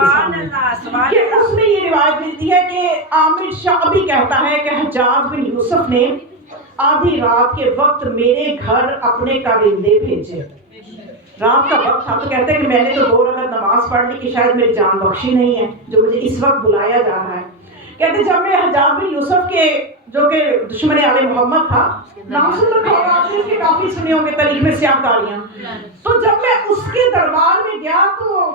کہ اس میں یہ روایت ملتی ہے کہ عامر شعبی کہتا ہے کہ حجاج بن یوسف نے آدھی رات کے وقت میرے گھر اپنے کارندے بھیجے، رات کا وقت تھا، تو کہتے ہیں کہ میں نے تو 2 رکعت نماز پڑھ لی کہ شاید میری جان بخشی نہیں ہے جو مجھے اس وقت بلایا جا رہا ہے۔ کہتے جب میں حجاج بن یوسف کے جو کہ دشمن آل محمد تھا، نام سن رکھا ہوگا آپ نے، اس کے کافی سنے ہوں گے تاریخ میں سیاہ کاریاں، تو جب میں اس کے دربار میں گیا تو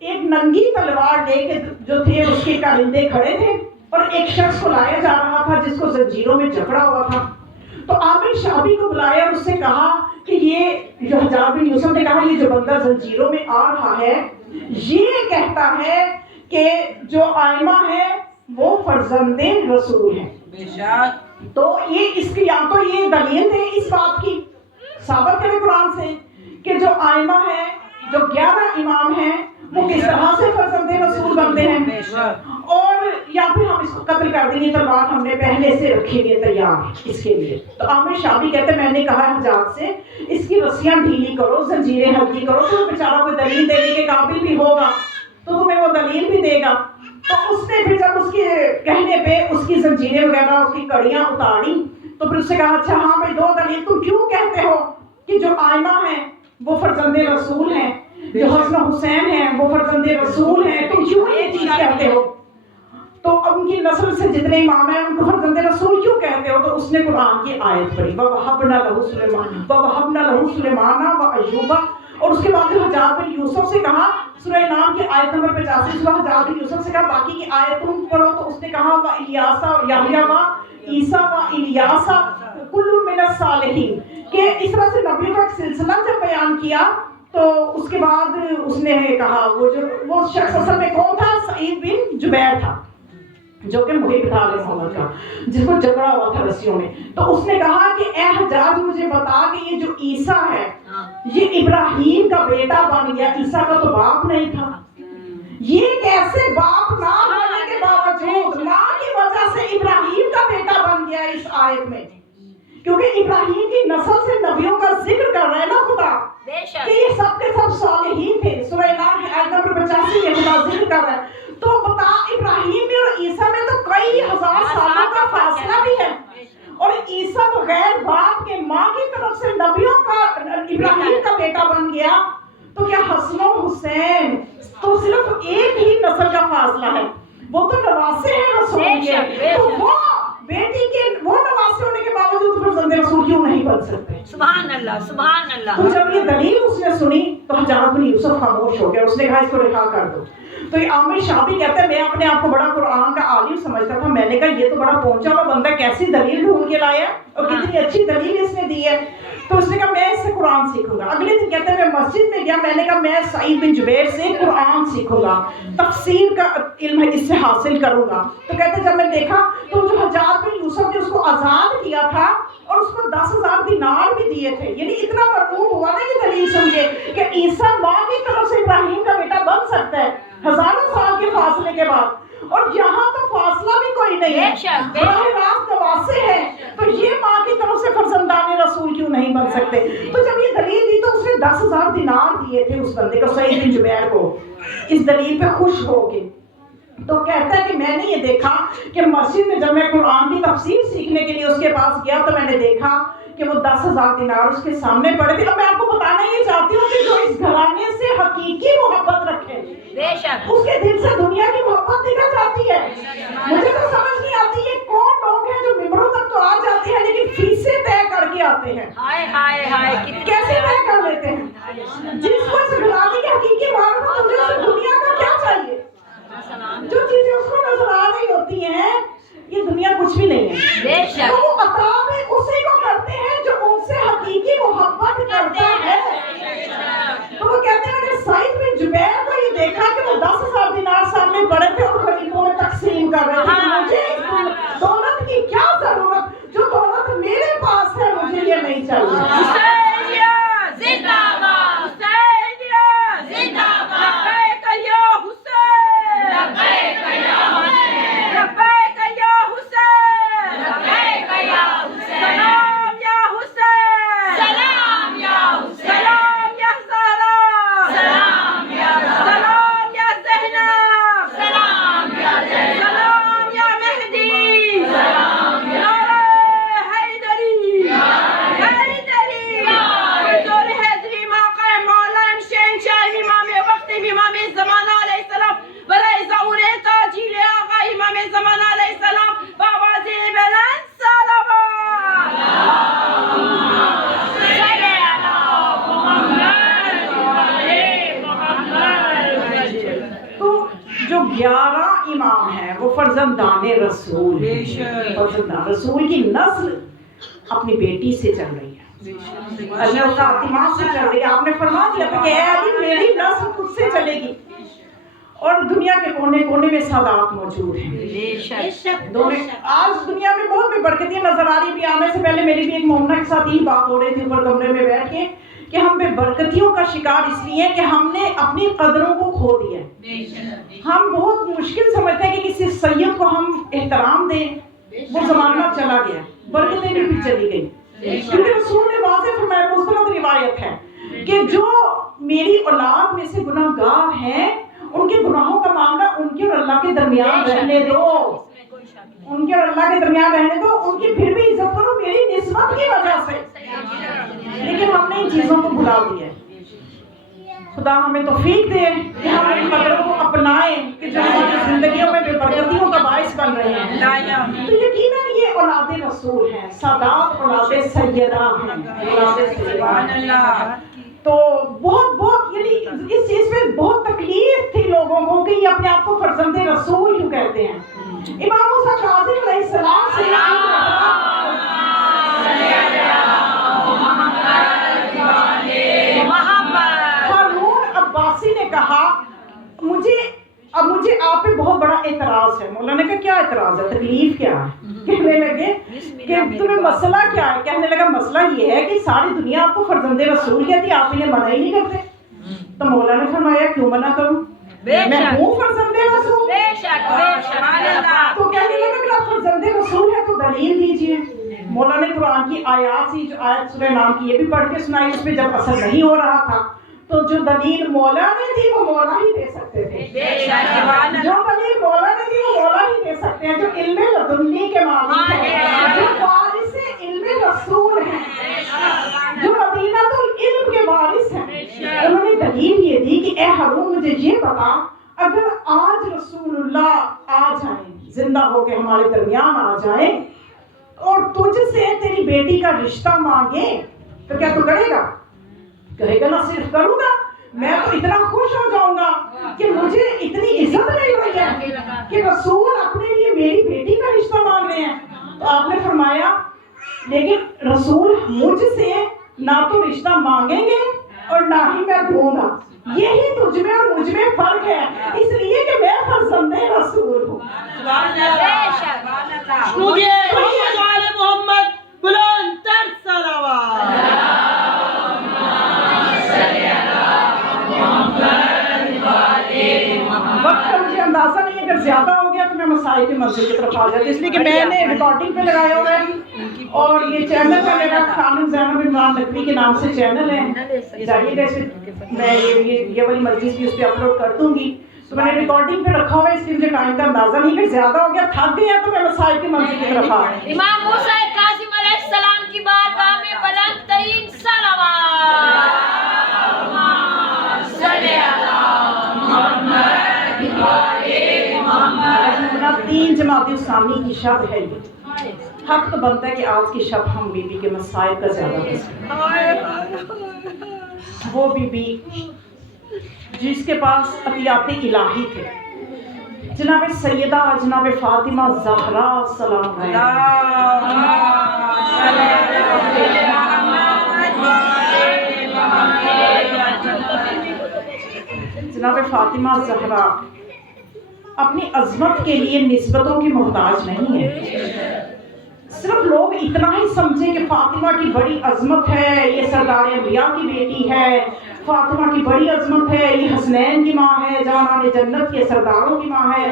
ایک ننگی تلوار لے کے جو تھے اس کے کارندے کھڑے تھے اور ایک شخص کو لایا جا رہا تھا جس کو زنجیروں میں جکڑا ہوا تھا۔ تو عامر شعبی کو بلایا اور اس سے کہا کہ یہ جو حجاج بن یوسف نے کہا یہ جو بندہ زنجیروں میں آ رہا ہے یہ کہتا ہے کہ جو آئمہ ہے وہ فرزند رسول ہے۔ تو یہ اس کی یا تو یہ دلیل ہے اس بات کی، ثابت کرے قرآن سے کہ جو آئمہ ہے، جو 11 امام ہیں، وہ کس طرح سے فرزند رسول بنتے ہیں، اور یا پھر ہم اس کو قتل کر دیں گے، تلوار ہم نے پہلے سے رکھی ہوئی ہے تیار اس کے لیے۔ تو عامر شعبی کہتے ہیں میں نے کہا حجاج سے اس کی رسیاں ڈھیلی کرو، زنجیریں ہلکی کرو، تو بیچارہ کوئی دلیل دینے کے قابل بھی ہوگا تو تمہیں وہ دلیل بھی دے گا۔ تو اس نے پھر جب اس کے کہنے پہ اس کی زنجیریں وغیرہ اس کی کڑیاں اتاری تو پھر اس سے کہا اچھا ہاں بھائی 2 دلیل تم کیوں کہتے ہو کہ جو آئمہ ہیں وہ فرزند رسول ہیں، جو حسن حسین ہیں وہ فرزند رسول ہیں، تم کیوں یہ چیز کہتے ہو؟ تو ان کی نسل سے جتنے امام ہیں ان کو فرزند رسول کیوں کہتے ہو؟ تو اس نے قرآن کی آیت پڑھی وَوَهَبْنَا لَهُ سُلَيْمَانَ وَأَيُّوبَ، اور اس کے بعد حجاج بن یوسف سے کہا، سورہ نام کی آیت نمبر 85 سورہ حجاج بن یوسف سے کہا باقی کی آیت تم پڑھو، تو اس نے کہا وَإِلْيَاسَ وَيَحْيَىٰ وَعِيسَىٰ وَإِلْيَاسَ كُلٌّ مِّنَ الصَّالِحِينَ، کہ اس طرح سے نبیوں کا سلسلہ جب بیان کیا تو اس کے بعد اس نے کہا وہ شخص اصل میں کون تھا؟ سعید بن جبیر تھا جو کہ محب تھا علیہ محمد کا، جس کو جھگڑا ہوا تھا رسیوں میں۔ تو اس نے کہا کہ اے حجاج مجھے بتا کہ یہ جو عیسیٰ ہے یہ ابراہیم کا بیٹا بن گیا، عیسیٰ کا تو باپ نہیں تھا، یہ کیسے باپ نہ ہونے کے باوجود ماں کی وجہ سے ابراہیم کا بیٹا بن گیا اس آیت میں؟ کیونکہ ابراہیم کی نسل سے نبیوں کا ذکر کر رہا ہے نا خدا کہ یہ سب کے سب صالحین تھے، سورہ نام کی آیت نمبر 85 میں خدا ذکر کر رہا ہے۔ تو بتا ابراہیم میں اور عیسیٰ میں تو کئی ہزار سالوں کا فاصلہ بھی ہے، اور عیسیٰ بغیر باپ کے ماں کی طرف سے نبیوں کا ابراہیم کا بیٹا بن گیا، تو کیا حسن و حسین تو صرف ایک ہی نسل کا فاصلہ ہے، وہ تو نواسے ہیں رسول کے، تو وہ بیٹی کے وہ نواسے ہونے کے باوجود فرزند رسول کیوں نہیں بن سکتے؟ سبحان اللہ سبحان اللہ. تو جب یہ دلیل اس نے سنی تو حجاج بن یوسف خاموش ہو گیا، اس نے کہا اس کو رہا کر دو. تو یہ عامر شابی کہتا ہے میں اپنے آپ کو بڑا قرآن کا عالم سمجھتا تھا، میں نے کہا یہ تو بڑا پہنچا ہوا بندہ کیسی دلیل ڈھونڈ کے لایا اور کتنی اچھی دلیل اس نے دی ہے. تو اس نے کہا میں اس سے قرآن سیکھوں گا. اگلے دن کہتا ہے میں مسجد میں گیا، میں نے کہا میں سعید بن جبیر سے قرآن سیکھوں گا، تفسیر کا علم اس سے حاصل کروں گا. تو کہتے ہیں جب میں دیکھا تو جو حجاج بن یوسف نے اس کو آزاد کیا تھا اور اس کو 10,000 دینار بھی دیے تھے، یعنی اتنا مرعوب ہوا نا یہ دلیل سن کے کہ عیسیٰ ماں کی طرف سے ابراہیم کا بیٹا بن سکتا ہے ہزاروں سال کے فاصلے کے بعد، اور یہاں تو فاصلہ بھی کوئی نہیں ہے، براہ راست نواسے ہیں، تو یہ ماں کی طرف سے فرزندان رسول کیوں نہیں بن سکتے؟ تو جب یہ دلیل دی تو اس نے 10,000 دینار دیے تھے اس بندے کو، سعید بن جبیر کو، اس دلیل پہ خوش ہو کے. تو کہتا ہے کہ میں نے یہ دیکھا کہ مسجد میں جب میں قرآن کی تفسیر سیکھنے کے لیے اس کے پاس گیا تو میں نے دیکھا کہ وہ 10,000 دینار اس کے سامنے پڑے تھے. اب میں آپ کو بتانا یہ چاہتی ہوں کہ جو اس گھرانے سے حقیقی محبت رکھے اس کے دل سے دنیا کی محبت نکل جاتی ہے. مجھے تو سمجھ نہیں آتی یہ کون لوگ ہیں جو ممبروں تک تو آ جاتے ہیں لیکن فیسیں طے کر کے آتے ہیں. کیسے طے کر لیتے ہیں؟ جس کو اس گھرانے کی حقیقی معرفت مجھے اس دنیا کا کیا چاہیے؟ جو چیزیں اس کو نظر آ رہی ہوتی ہیں یہ دنیا کچھ بھی نہیں ہے. تو وہ عطا بھی اسی کو کرتے ہیں جو ان سے حقیقی محبت کرتا ہے. تو وہ کہتے ہیں کہ سعید بن جبیر کو یہ دیکھا کہ وہ 10,000 دینار سامنے پڑے تھے اور غریبوں میں تقسیم کر رہے تھے. مجھے دولت کی کیا ضرورت، جو دولت میرے پاس ہے مجھے یہ نہیں چاہیے. فرزندان رسول فرزندان رسول کی نسل اپنی بیٹی سے چل رہی ہے، اللہ فاطمہ سے چل رہی ہے. آپ نے فرما دیا تھا کہ اے علی میری نسل خود سے چلے گی، اور دنیا کے کونے کونے میں سادات موجود ہیں. آج دنیا میں بہت بے برکتیاں نظر آ رہی. بھی آنے سے پہلے میری بھی ایک مومنہ کے ساتھ یہی بات ہو رہی تھی اوپر کمرے میں بیٹھ کے کہ ہم بے برکتیوں کا شکار اس لیے کہ ہم نے اپنی قدروں کو کھو دیا. ہم بہت مشکل سمجھتے ہیں کہ کسی سید کو ہم احترام دیں، وہ زمانہ چلا گیا، برکتیں بھی چلی گئی. کیونکہ رسول نے واضح فرمایا، مستند روایت ہے کہ جو میری اولاد میں سے گناہ گار ہیں ان کے گناہوں کا معاملہ ان کے اور اللہ کے درمیان رہنے دو، ان کے اور اللہ کے درمیان رہنے دو، ان کی پھر بھی عزت کرو میری نسبت کی وجہ سے. لیکن ہم نے ان چیزوں کو بھلا دیا ہے. خدا ہمیں توفیق دے کہ ہم ان قدروں کو اپنائیں کہ جو ہماری زندگیوں میں بے برکتیوں کا باعث بن رہے ہیں. تو یقیناً یہ اولاد رسول ہیں، سادات اولاد سیدہ ہیں، اولاد سیدہ. تو بہت یعنی اس چیز میں بہت تکلیف تھی لوگوں کو کہ یہ اپنے آپ کو فرزند رسول کیوں کہتے ہیں. امام موسیٰ کاظم علیہ السلام سے ہارون عباسی نے کہا مجھے آپ پہ بہت بڑا اعتراض ہے. مولانا نے کہا کیا اعتراض ہے، تکلیف کیا ہے؟ کہنے لگے کہ تمہیں مسئلہ کیا ہے؟ کہنے لگا مسئلہ یہ ہے کہ ساری دنیا آپ کو فرزند رسول کہتی ہے، آپ انہیں منع ہی نہیں کرتے. تو مولانا نے فرمایا کیوں منع کروں، میں ہوں فرزند رسول. تو کہنے لگا کہ آپ فرزند رسول ہے تو دلیل دیجیے. مولانا نے قرآن کی آیات سی جو آیت سورہ نام کی یہ بھی پڑھ کے سنائی. اس پہ جب اثر نہیں ہو رہا تھا تو جو دلیل مولا نے تھی وہ مولا ہی دے سکتے تھے، جو دلیل مولا نے تھی وہ مولا ہی دے سکتے ہیں، جو علم لدنی کے مالک ہیں، جو وارث علم رسول ہیں، جو مدینہ العلم کے وارث ہیں، انہوں نے دلیل یہ دی کہ اے ہارون مجھے یہ بتا، اگر آج رسول اللہ آ جائیں، زندہ ہو کے ہمارے درمیان آ جائیں اور تجھ سے تیری بیٹی کا رشتہ مانگے تو کیا تو کرے گا؟ کہے گا نہ صرف کروں گا، میں تو اتنا خوش ہو جاؤں گا کہ مجھے اتنی عزت مل رہی ہے کہ رسول اپنے لیے میری بیٹی کا رشتہ مانگ رہے ہیں۔ تو آپ نے فرمایا لیکن رسول مجھ سے نہ تو رشتہ مانگیں گے اور نہ ہی میں دوں گا، یہی تجھ میں اور مجھ میں فرق ہے، اس لیے کہ میں فرزند رسول ہوں۔ مجھے محمد بلند تر صلوات۔ وقت کا مجھے اندازہ نہیں ہے، اگر زیادہ ہو گیا تو میں مسائل کی منزل کی طرف آ جاتی، اس لیے کہ میں نے ریکارڈنگ پہ لگایا ہوا ہے اور یہ چینل کا میرا خانم زینب عمران نقوی کے نام سے چینل ہے، جائیے گا، میں یہ والی مجلس بھی اس پہ اپلوڈ کر دوں گی، تو میں نے ریکارڈنگ پہ رکھا ہوا ہے، اس لیے مجھے ٹائم کا اندازہ نہیں کہ زیادہ ہو گیا، تھک گیا تو میں مسائل کی منزل کی طرف آ گئی۔ امام موسیٰ کاظم علیہ السلام کی بارگاہ میں بلند ترین صلوات۔ تین جماعت ثانی کی شب ہے، یہ حق تو بنتا ہے کہ آج کی شب ہم بی بی کے مسائل کا زیادہ کریں۔ وہ بی بی جس کے پاس عطیات الہی تھے، جناب سیدہ جناب فاطمہ زہرا سلام جناب فاطمہ زہرا اپنی عظمت کے لیے نسبتوں کی محتاج نہیں ہے، صرف لوگ اتنا ہی سمجھیں کہ فاطمہ کی بڑی عظمت ہے، یہ سردار انبیاء کی بیٹی ہے، فاطمہ کی بڑی عظمت ہے، یہ حسنین کی ماں ہے، جانان جنت کے سرداروں کی ماں ہے۔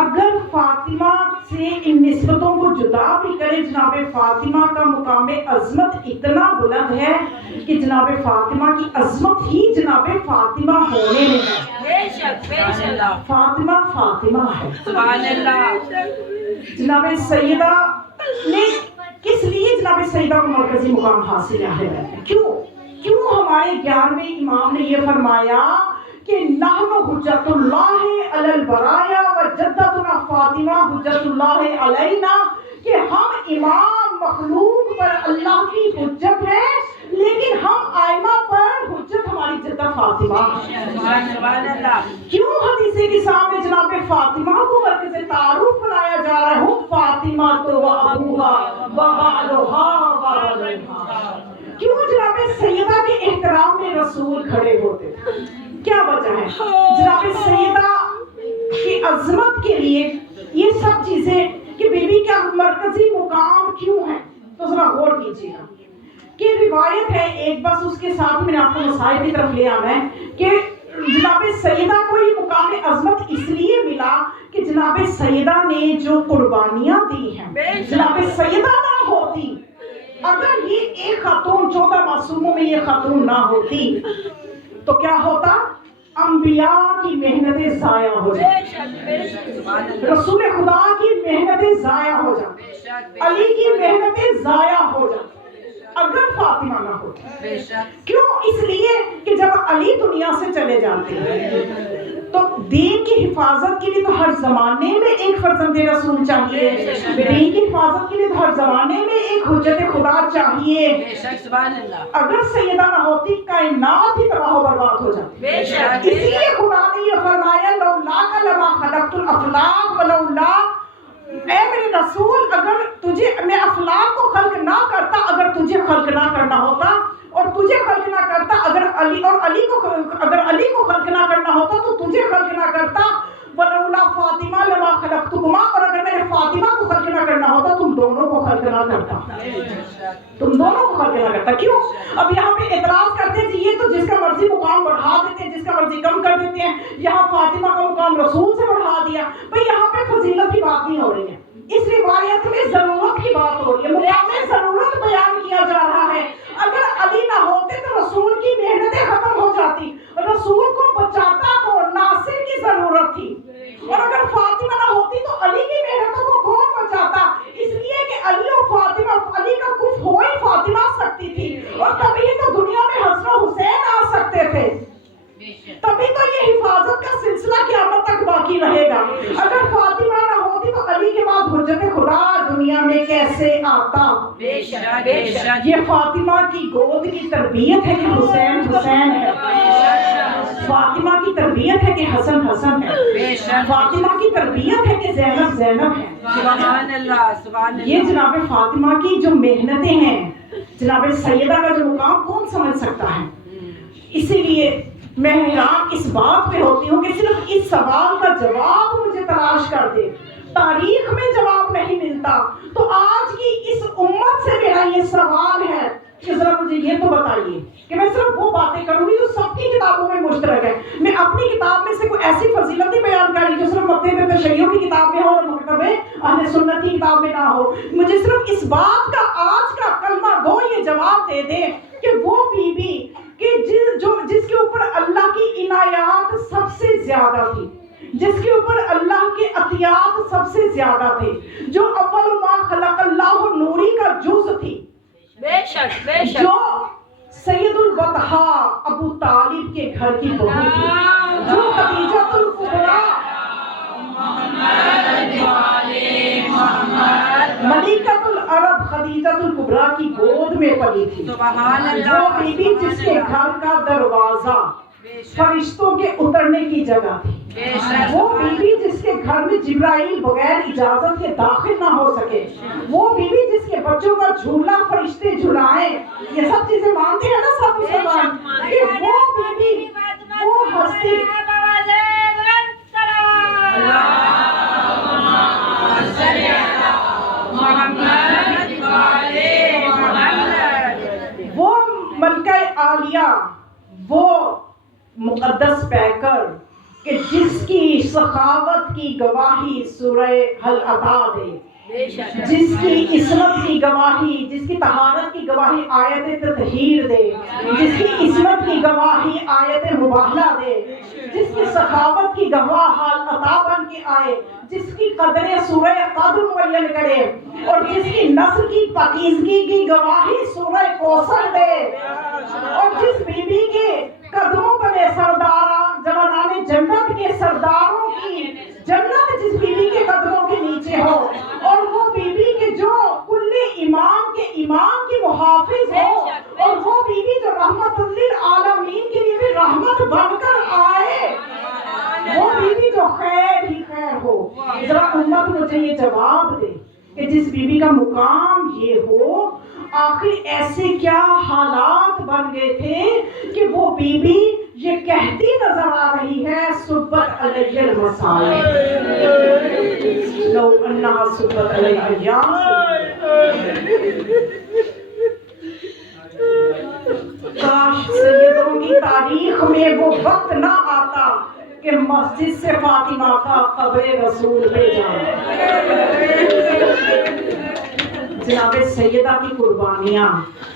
اگر فاطمہ سے ان نسبتوں کو جدا بھی کرے، جناب فاطمہ کا مقام عظمت اتنا بلند ہے کہ جناب فاطمہ کی عظمت ہی جناب فاطمہ ہونے میں ہے، فاطمہ فاطمہ ہے۔ جناب سیدہ نے کس لیے جناب سیدہ کو مرکزی مقام حاصل ہے؟ کیوں ہمارے 11ویں امام نے یہ فرمایا کہ نحن حجت اللہ علی البرایا و جدتنا فاطمہ حجت اللہ علینا، کہ ہم امام مخلوق پر اللہ کی حجت ہے لیکن ہم آئمہ پر حجت ہماری جدہ فاطمہ۔ کیوں حدیث کے سامنے جناب فاطمہ کو مرکز تعارف بنایا جا رہا ہے؟ ہم فاطمہ تو و ابوہا و بالوہا و ولوہا۔ کیوں جناب سیدہ کے احترام میں رسول کھڑے ہوتے؟ کیا وجہ ہے؟ جناب سیدہ کی عظمت کے لیے یہ سب چیزیں کہ بی بی کا مرکزی مقام کیوں ہے، تو ذرا غور کیجیے گا کہ روایت ہے ایک، بس اس کے ساتھ میں نے آپ کو مسائل کی طرف لے آنا ہے کہ جناب سیدہ کو یہ مقام عظمت اس لیے ملا کہ جناب سیدہ نے جو قربانیاں دی ہیں، جناب سیدہ نہ ہوتی، اگر یہ ایک خاتون 14 معصوموں میں یہ خاتون نہ ہوتی تو کیا ہوتا؟ انبیاء کی محنتیں ضائع ہو جاتی، رسول خدا کی محنتیں ضائع ہو جاتی، علی کی محنتیں ضائع ہو جاتی اگر فاطمہ نہ ہوتی۔ کیوں؟ اس لیے کہ جب علی دنیا سے چلے جاتے ہیں تو دین کی حفاظت کے لیے تو ہر زمانے میں ایک فرزند رسول چاہیے، دین کی حفاظت کے لیے تو ہر زمانے میں ایک حجت خدا چاہیے۔ اگر سیدہ نہ ہوتی کائنات ہی تباہ و برباد ہو جاتی، اس لیے خدا نے یہ فرمایا لولا لما خلقت الافلاق ولولا، اے میرے رسول اگر تجھے میں افلاق کو خلق نہ کرتا، اگر تجھے خلق نہ کرنا ہوتا اور تجھے خلق نہ کرتا، اگر علی کو خلق نہ کرنا ہوتا تو تجھے خلق نہ کرتا، ولولا فاطمہ لما خلقتکما، اور اگر میں نے فاطمہ کو خلق نہ کرنا ہوتا تم دونوں کو خلق نہ کرتا، تم دونوں کو خلق نہ کرتا۔ کیوں؟ اب یہاں پہ اعتراض کرتے ہیں یہ تو جس کا مرضی مقام بڑھا دیتے ہیں، جس کا مرضی کم کر دیتے ہیں، یہاں فاطمہ کا مقام رسول سے بڑھا دیا۔ بھئی یہاں پہ فضیلت کی بات نہیں ہو رہی ہے، اس روایت میں ضرورت کی بات ہو رہی ہے، مقام ضرورت بیان کیا جا رہا ہے۔ اگر علی نہ ہوتے تو رسول کی محنتیں ختم ہو جاتی، رسول کو بچاتا کو ناصر کی ضرورت تھی، اور اگر فاطمہ نہ ہوتی تو علی کی محنتوں کو کون بچاتا؟ اس لیے کہ علی اور فاطمہ، علی کا کف ہو ہی فاطمہ سکتی تھی، اور تبھی تو دنیا میں حسن و حسین آ سکتے تھے، تبھی تو یہ حفاظت کا سلسلہ قیامت تک باقی رہے گا۔ اگر فاطمہ نہ ہوتی تو علی کے بعد حجت خدا دنیا میں کیسے آتا؟ بے شک بے شک یہ فاطمہ کی گود کی تربیت ہے کہ حسین حسین ہے، فاطمہ کی تربیت ہے کہ حسن حسن ہے، فاطمہ کی تربیت ہے کہ زینب زینب ہے۔ سبحان اللہ سبحان اللہ۔ یہ جناب فاطمہ کی جو محنتیں ہیں، جناب سیدہ کا جو مقام کون سمجھ سکتا ہے؟ اسی لیے میں حیران اس بات پہ ہوتی ہوں کہ صرف اس سوال کا جواب مجھے تلاش کر دے، تاریخ میں جواب نہیں ملتا، تو آج کی اس امت سے میرا یہ سوال ہے کہ ذرا مجھے یہ تو بتائیے کہ میں صرف وہ باتیں کروں گی جو سب کی کتابوں میں مشترک ہے، میں اپنی کتاب میں سے کوئی ایسی فضیلتیں بیان کر رہی جو صرف مکتبہ تشیع کی کتاب میں ہو اور مکتبہ اہل سنت کی کتاب میں نہ ہو۔ مجھے صرف اس بات کا آج کا کلمہ گو یہ جواب دے دے کہ وہ بی بی کہ جس کے اوپر اللہ کی عنایات سب سے زیادہ تھی، جس کے اوپر اللہ کے عطیات سب سے زیادہ تھے، جو اول ما خلق اللہ نوری کا جز تھی، بے شک بے شک، جو سید البطحا ابو طالب کے گھر کی بہو تھی، جو خدیجہ الکبریٰ ملکۃ العرب خدیجہ الکبریٰ کی گود میں پلی تھی، سبحان اللہ۔ وہ بی بی جس کے گھر کا دروازہ فرشتوں کے اترنے کی جگہ تھی، وہ بی بی جس کے گھر میں جبرائیل بغیر اجازت کے داخل نہ ہو سکے، وہ بی بی جس کے بچوں کا جھولا فرشتے جھلائیں، یہ سب چیزیں مانتے ہیں نا سب مسلمان، کہ وہ بی بی وہ ہستی وہ ملکہ عالیہ، وہ مقدس پیکر کہ جس کی سخاوت کی گواہی سورہ حل عطا دے، جس کی عصمت کی گواہی، جس کی طہارت کی گواہی آیت تطہیر دے، جس کی عصمت کی گواہی آیت مباہلہ دے، جس کی سخاوت کی گواہ حال عطا بن کے آئے، جس کی قدریں سورہ قدر معین کرے، اور جس کی نسل کی پاکیزگی کی گواہی سورہ کوثر دے، اور جس بی بی کے قدموں تلے سرداران جوانان جنت کے سرداروں کی جنت جس بی بی کے قدموں کے نیچے ہو، اور وہ بی بی کے جو کل ایمان کے ایمان کی محافظ ہو، اور وہ بی بی جو رحمت للعالمین کے لیے بھی رحمت بن کر آئے، وہ بی بی جو خیر ہی خیر ہو۔ ذرا امت مجھے یہ جواب دے کہ جس بی بی کا مقام یہ ہو، آخر ایسے کیا حالات بن گئے تھے کہ وہ بی بی یہ کہتی نظر آ رہی ہے صبت علیہ المصائب لو انہا صبت علیہ الایام، کاش سیدوں کی تاریخ میں وہ وقت نہ آتا کہ مسجد سے فاطمہ کا قبر رسول پہ جانا۔ جناب سیدہ کی قربانیاں،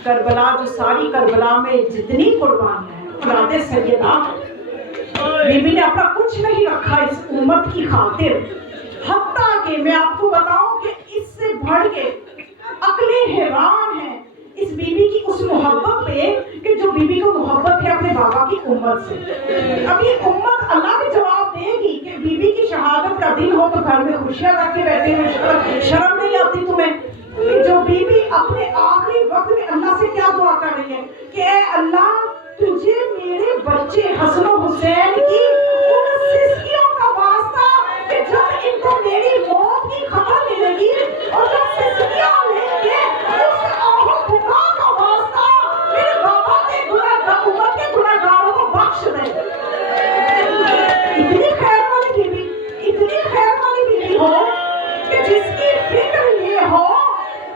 کربلا جو ساری کربلا میں جتنی قربانیاں ہیں، اولاد سیدہ بی بی نے اپنا کچھ نہیں رکھا اس امت کی خاطر، حتیٰ کہ میں آپ کو بتاؤں کہ اس سے بڑھ کے عقلیں حیران ہیں اس بی بی کی اس محبت پہ کہ جو بی بی کو محبت ہے اپنے بابا کی امت سے۔ اب یہ امت اللہ بھی جواب دے گی کہ بی بی کی شہادت کا دن ہو تو گھر میں خوشیاں رکھ کے رہتے ہیں، شرم نہیں آتی تمہیں؟ جو بی بی اپنے آخری وقت میں اللہ سے کیا دعا کر رہی ہے کہ اے اللہ تجھے میرے بچے حسن و حسین کی ان سسکیوں کا واسطہ کہ جب ان کو میری موت کی خبر ملے گی اور جب سسکیاں لیں گے اس آہو بکا کا واسطہ میرے بابا کے گناہ امت کے گناہگاروں کو بخش دے۔ اتنی خیر والی بی بی، اتنی خیر والی بی بی ہو کہ جس کی فکر یہ ہو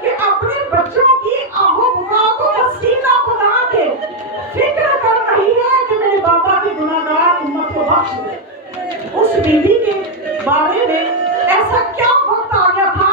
کہ اپنے بچوں کی آہو بکا کو وسیلہ بنا کے فکر کر رہی ہے کہ میرے بابا کے گناہگار امت کو بخش دے۔ اس بی بی کے بارے میں ایسا کیا وقت آ گیا تھا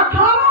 18